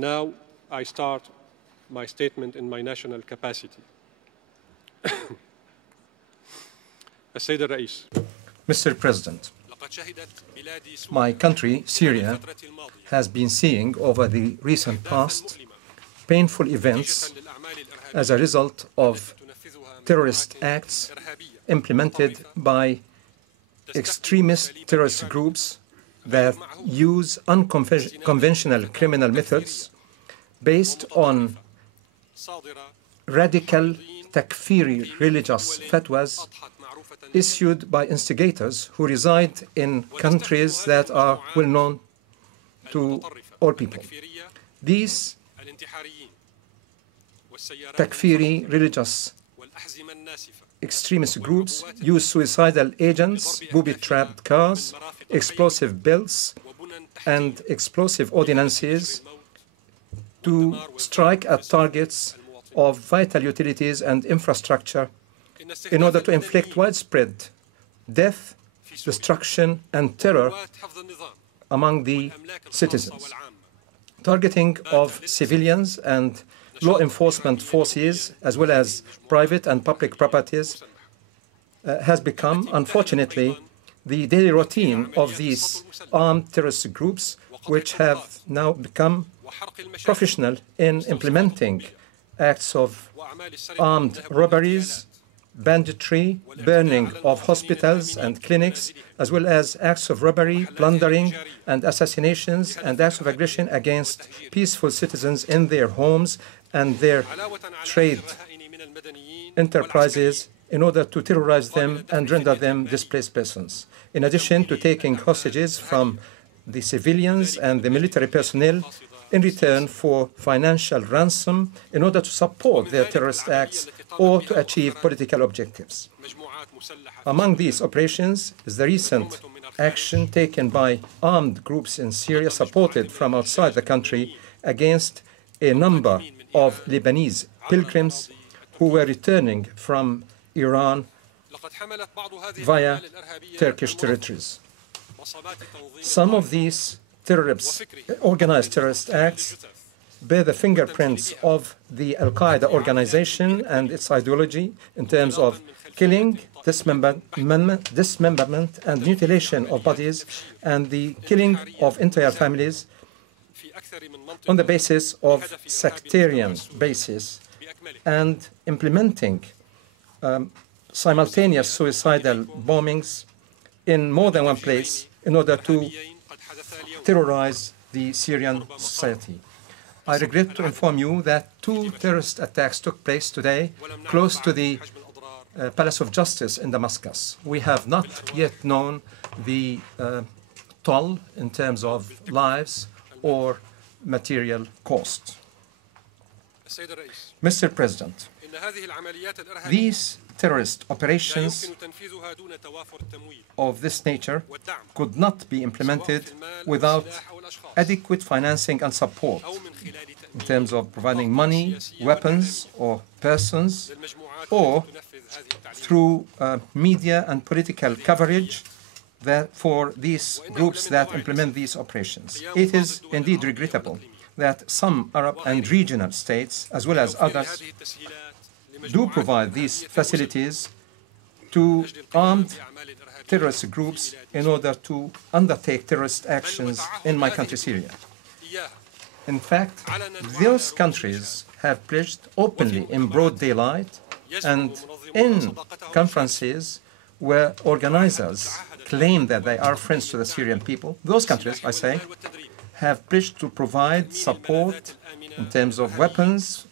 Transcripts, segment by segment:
Now I start my statement in my national capacity. السيد الرئيس. Mr. President, my country, Syria, has been seeing over the recent past painful events as a result of terrorist acts implemented by extremist terrorist groups that use unconventional criminal methods based on radical takfiri religious fatwas issued by instigators who reside in countries that are well known to all people. These takfiri religious extremist groups use suicidal agents, booby-trapped cars, explosive bills, and explosive ordinances to strike at targets of vital utilities and infrastructure in order to inflict widespread death, destruction, and terror among the citizens. Targeting of civilians and law enforcement forces, as well as private and public properties, has become, unfortunately, the daily routine of these armed terrorist groups, which have now become professional in implementing acts of armed robberies, banditry, burning of hospitals and clinics, as well as acts of robbery, plundering, and assassinations, and acts of aggression against peaceful citizens in their homes and their trade enterprises in order to terrorize them and render them displaced persons. In addition to taking hostages from the civilians and the military personnel in return for financial ransom in order to support their terrorist acts or to achieve political objectives. Among these operations is the recent action taken by armed groups in Syria supported from outside the country against a number of Lebanese pilgrims who were returning from Iran via Turkish territories. Some of these organized terrorist acts bear the fingerprints of the Al-Qaeda organization and its ideology in terms of killing, dismemberment, and mutilation of bodies, and the killing of entire families on the basis of sectarian basis, and implementing simultaneous suicidal bombings in more than one place in order to terrorize the Syrian society. I regret to inform you that 2 terrorist attacks took place today close to the Palace of Justice in Damascus. We have not yet known the toll in terms of lives or material cost. Mr. President, these terrorist operations of this nature could not be implemented without adequate financing and support in terms of providing money, weapons, or persons, or through media and political coverage for these groups that implement these operations. It is indeed regrettable that some Arab and regional states, as well as others, do provide these facilities to armed terrorist groups in order to undertake terrorist actions in my country, Syria. In fact, those countries have pledged openly in broad daylight and in conferences where organizers claim that they are friends to the Syrian people. Those countries, I say, have pledged to provide support in terms of weapons,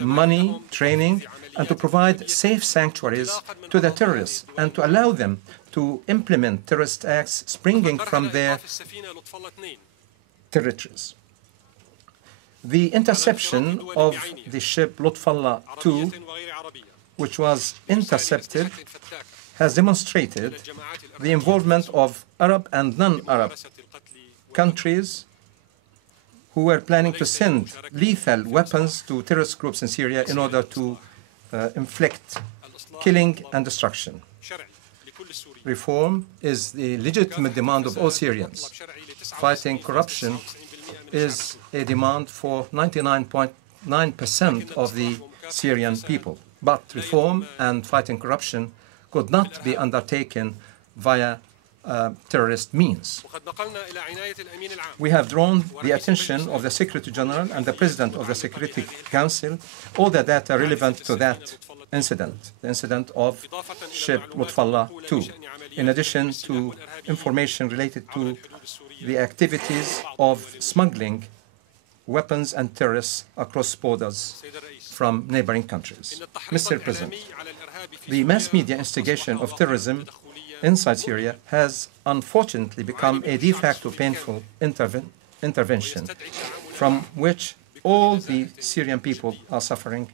money, training, and to provide safe sanctuaries to the terrorists and to allow them to implement terrorist acts springing from their territories. The interception of the ship Lutfallah II, which was intercepted, has demonstrated the involvement of Arab and non-Arab countries who were planning to send lethal weapons to terrorist groups in Syria in order to inflict killing and destruction. Reform is the legitimate demand of all Syrians. Fighting corruption is a demand for 99.9% of the Syrian people. But reform and fighting corruption could not be undertaken via terrorist means. We have drawn the attention of the Secretary General and the President of the Security Council, all the data relevant to that incident, the incident of ship Lutfallah II, in addition to information related to the activities of smuggling weapons and terrorists across borders from neighboring countries. Mr. President, the mass media instigation of terrorism inside Syria has unfortunately become a de facto painful intervention from which all the Syrian people are suffering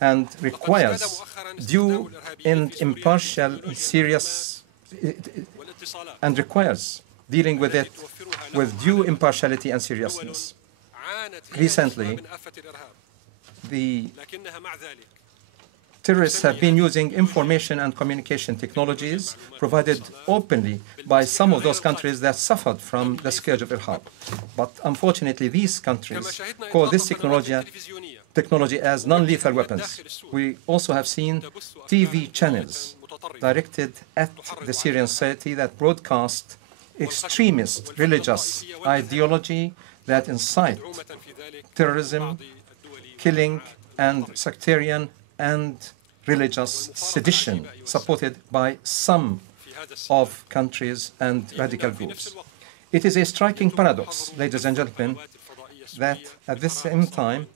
and requires due and impartial and requires dealing with it with due impartiality and seriousness. Recently, the terrorists have been using information and communication technologies provided openly by some of those countries that suffered from the scourge of Irhab. But unfortunately, these countries call this technology as non-lethal weapons. We also have seen TV channels directed at the Syrian society that broadcast extremist religious ideology that incite terrorism, killing, and sectarian and religious sedition supported by some of countries and radical groups. It is a striking paradox, ladies and gentlemen, that at the same time,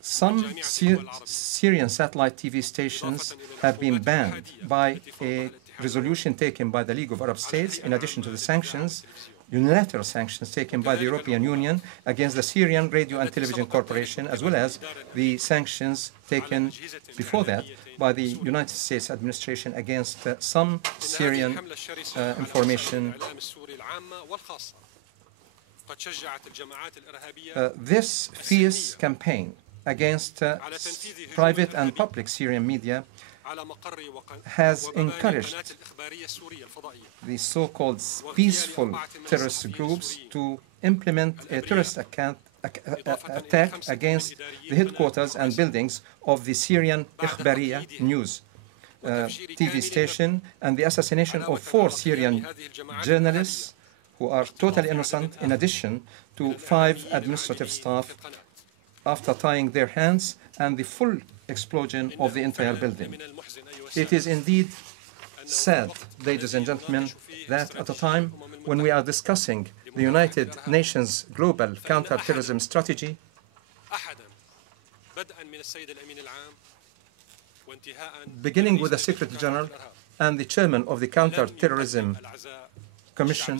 some Syrian satellite TV stations have been banned by a resolution taken by the League of Arab States, in addition to the sanctions, unilateral sanctions taken by the European Union against the Syrian Radio and Television Corporation, as well as the sanctions taken before that by the United States administration against some Syrian information. This fierce campaign against private and public Syrian media has encouraged the so-called peaceful terrorist groups to implement a terrorist attack against the headquarters and buildings of the Syrian Ikhbariya news TV station and the assassination of 4 Syrian journalists who are totally innocent, in addition to 5 administrative staff, after tying their hands, and the full explosion of the entire building. It is indeed sad, ladies and gentlemen, that at a time when we are discussing the United Nations Global Counterterrorism Strategy, beginning with the Secretary General and the Chairman of the Counterterrorism Commission,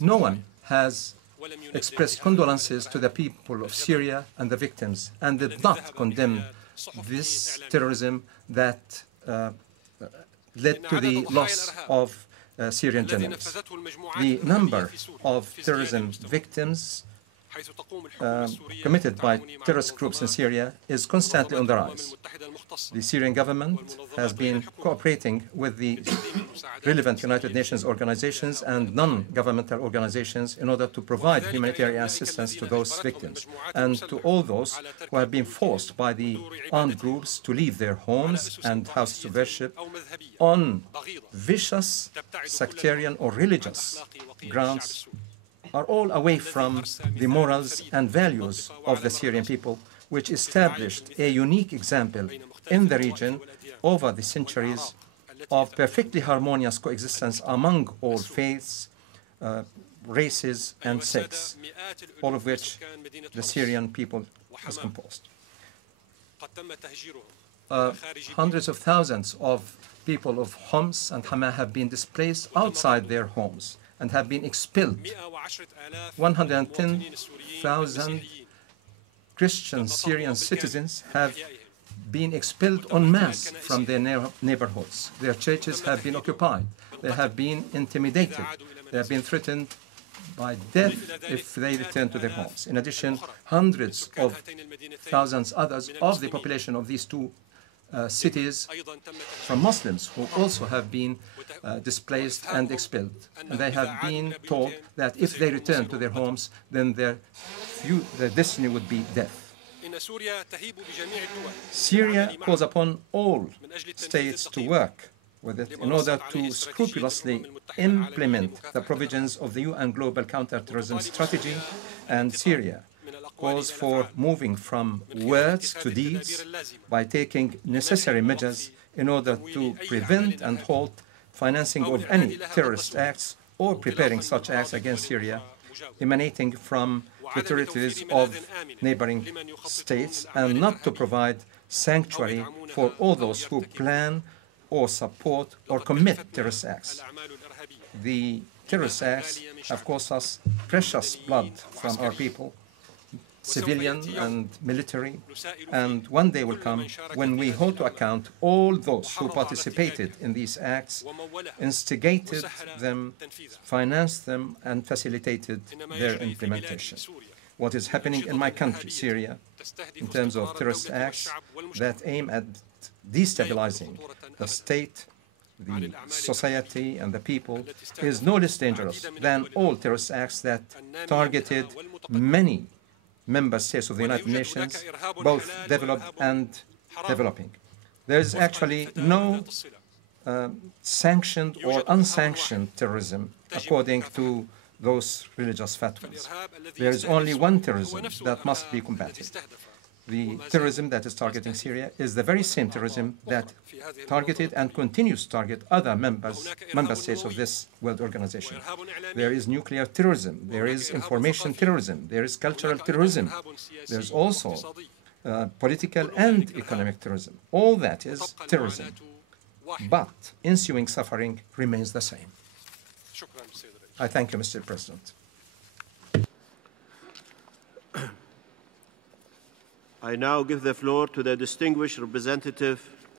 no one has expressed condolences to the people of Syria and the victims, and did not condemn this terrorism that led to the loss of Syrian journalists. The number of terrorism victims committed by terrorist groups in Syria is constantly on the rise. The Syrian government has been cooperating with the relevant United Nations organizations and non-governmental organizations in order to provide humanitarian assistance to those victims and to all those who have been forced by the armed groups to leave their homes and houses of worship on vicious sectarian or religious grounds, are all away from the morals and values of the Syrian people, which established a unique example in the region over the centuries of perfectly harmonious coexistence among all faiths, races, and sects, all of which the Syrian people is composed. Hundreds of thousands of people of Homs and Hama have been displaced outside their homes and have been expelled. 110,000 Christian Syrian citizens have been expelled en masse from their neighborhoods. Their churches have been occupied. They have been intimidated. They have been threatened by death if they return to their homes. In addition, hundreds of thousands others of the population of these 2 cities from Muslims who also have been displaced and expelled. And they have been told that if they return to their homes, then their destiny would be death. Syria calls upon all states to work with it in order to scrupulously implement the provisions of the UN Global Counterterrorism Strategy, and Syria calls for moving from words to deeds by taking necessary measures in order to prevent and halt financing of any terrorist acts or preparing such acts against Syria emanating from the territories of neighboring states, and not to provide sanctuary for all those who plan or support or commit terrorist acts. The terrorist acts have cost us precious blood from our people, civilian and military, and one day will come when we hold to account all those who participated in these acts, instigated them, financed them, and facilitated their implementation. What is happening in my country, Syria, in terms of terrorist acts that aim at destabilizing the state, the society, and the people, is no less dangerous than all terrorist acts that targeted many member states of the United Nations, both developed and developing. There is actually no sanctioned or unsanctioned terrorism according to those religious fatwas. There is only one terrorism that must be combated. The terrorism that is targeting Syria is the very same terrorism that targeted and continues to target other member states of this world organization. There is nuclear terrorism, there is information terrorism, there is cultural terrorism, there is also political and economic terrorism. All that is terrorism, but ensuing suffering remains the same. I thank you, Mr. President. I now give the floor to the distinguished representative